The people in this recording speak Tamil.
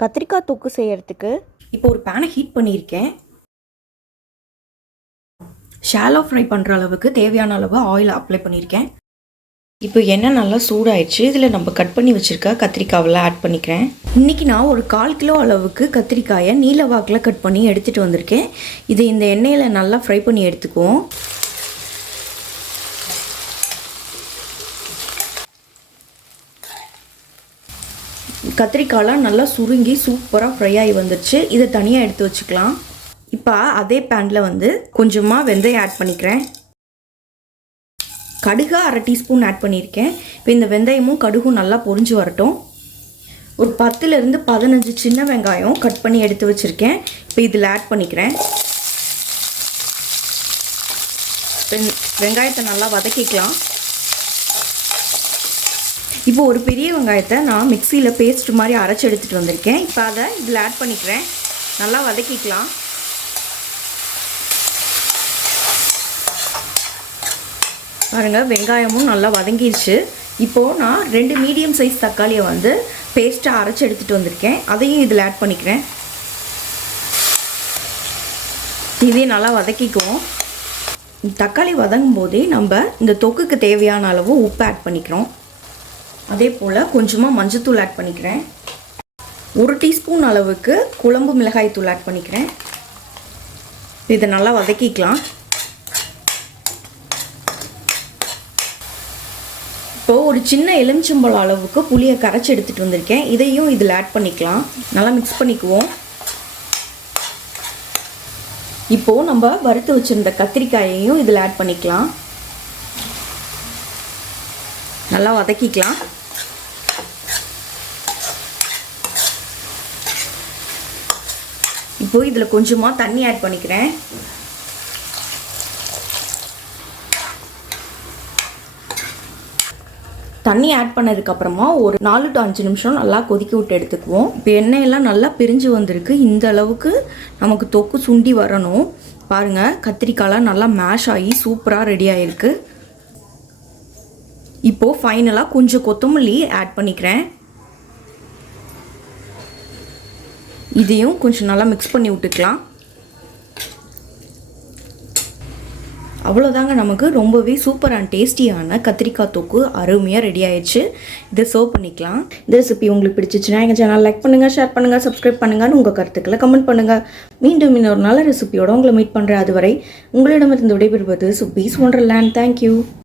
கத்திரிக்காய் தொக்கு செய்கிறதுக்கு இப்போ ஒரு பேனை ஹீட் பண்ணியிருக்கேன். ஷாலோ ஃப்ரை பண்ணுற அளவுக்கு தேவையான அளவு ஆயில் அப்ளை பண்ணியிருக்கேன். இப்போ எண்ணெய் நல்லா சூடாயிடுச்சு. இதில் நம்ம கட் பண்ணி வச்சுருக்க கத்திரிக்காவெல்லாம் ஆட் பண்ணிக்கிறேன். இன்றைக்கி நான் ஒரு கால் கிலோ அளவுக்கு கத்திரிக்காயை நீல வாக்கில் கட் பண்ணி எடுத்துகிட்டு வந்திருக்கேன். இது இந்த எண்ணெயில் நல்லா ஃப்ரை பண்ணி எடுத்துக்குவோம். கத்திரிக்காய்லாம் நல்லா சுருங்கி சூப்பராக ஃப்ரை ஆகி வந்துருச்சு. இதை தனியாக எடுத்து வச்சுக்கலாம். இப்போ அதே பேனில் வந்து கொஞ்சமாக வெந்தயம் ஆட் பண்ணிக்கிறேன். கடுகு அரை டீஸ்பூன் ஆட் பண்ணியிருக்கேன். இப்போ இந்த வெந்தயமும் கடுகும் நல்லா பொறிஞ்சு வரட்டும். ஒரு பத்துலேருந்து பதினஞ்சு சின்ன வெங்காயம் கட் பண்ணி எடுத்து வச்சுருக்கேன். இப்போ இதில் ஆட் பண்ணிக்கிறேன். வெங்காயத்தை நல்லா வதக்கிக்கலாம். இப்போ ஒரு பெரிய வெங்காயத்தை நான் மிக்சியில் பேஸ்ட் மாதிரி அரைச்சி எடுத்துகிட்டு வந்திருக்கேன். இப்போ அதை இதில் ஆட் பண்ணிக்கிறேன். நல்லா வதக்கிக்கலாம். பாருங்கள் வெங்காயமும் நல்லா வதங்கிடுச்சு இப்போது நான் ரெண்டு மீடியம் சைஸ் தக்காளியை வந்து பேஸ்ட்டாக அரைச்சி எடுத்துகிட்டு வந்திருக்கேன். அதையும் இதில் ஆட் பண்ணிக்கிறேன். இதையும் நல்லா வதக்கிக்குவோம். தக்காளி வதங்கும் போதே நம்ம இந்த தொக்குக்கு தேவையான அளவு உப்பு ஆட் பண்ணிக்கிறோம். அதே போல் கொஞ்சமாக மஞ்சத்தூள் ஆட் பண்ணிக்கிறேன். ஒரு டீஸ்பூன் அளவுக்கு குழம்பு மிளகாய் தூள் ஆட் பண்ணிக்கிறேன். இதை நல்லா வதக்கிக்கலாம். இப்போது ஒரு சின்ன எலுமிச்சம்பழம் அளவுக்கு புளியை கரைச்சி எடுத்துகிட்டு வந்திருக்கேன். இதையும் இதில் ஆட் பண்ணிக்கலாம். நல்லா மிக்ஸ் பண்ணிக்குவோம். இப்போது நம்ம வறுத்து வச்சுருந்த கத்திரிக்காயையும் இதில் ஆட் பண்ணிக்கலாம். நல்லா வதக்கிக்கலாம். இப்போ இதில் கொஞ்சமாக தண்ணி ஆட் பண்ணிக்கிறேன். தண்ணி ஆட் பண்ணதுக்கப்புறமா ஒரு நாலு டு அஞ்சு நிமிஷம் நல்லா கொதிக்க விட்டு எடுத்துக்குவோம். இப்போ எண்ணெயெல்லாம் நல்லா பிரிஞ்சு வந்திருக்கு. இந்த அளவுக்கு நமக்கு தொக்கு சுண்டி வரணும். பாருங்கள் கத்திரிக்காய்லாம் நல்லா மேஷ் ஆகி சூப்பராக ரெடி ஆகிருக்கு இப்போது ஃபைனலாக கொஞ்சம் கொத்தமல்லி ஆட் பண்ணிக்கிறேன். இதையும் கொஞ்சம் நல்லா மிக்ஸ் பண்ணி விட்டுக்கலாம். அவ்வளோதாங்க நமக்கு. ரொம்பவே சூப்பர் அண்ட் டேஸ்டியான கத்திரிக்காய் தொக்கு அருமையாக ரெடி ஆயிடுச்சு. இதை சர்வ் பண்ணிக்கலாம். இந்த ரெசிபி உங்களுக்கு பிடிச்சிச்சுன்னா எங்கள் சேனல் லைக் பண்ணுங்கள் ஷேர் பண்ணுங்கள் சப்ஸ்கிரைப் பண்ணுங்கன்னு உங்கள் கருத்துக்களை கமெண்ட் பண்ணுங்கள் மீண்டும் இன்னொரு நல்ல ரெசிபியோட உங்களை மீட் பண்ணுறேன் அதுவரை உங்களிடமிருந்து விடைபெறுவது சுப்பீஸ் ஒன்றர்லேண்ட் தேங்க்யூ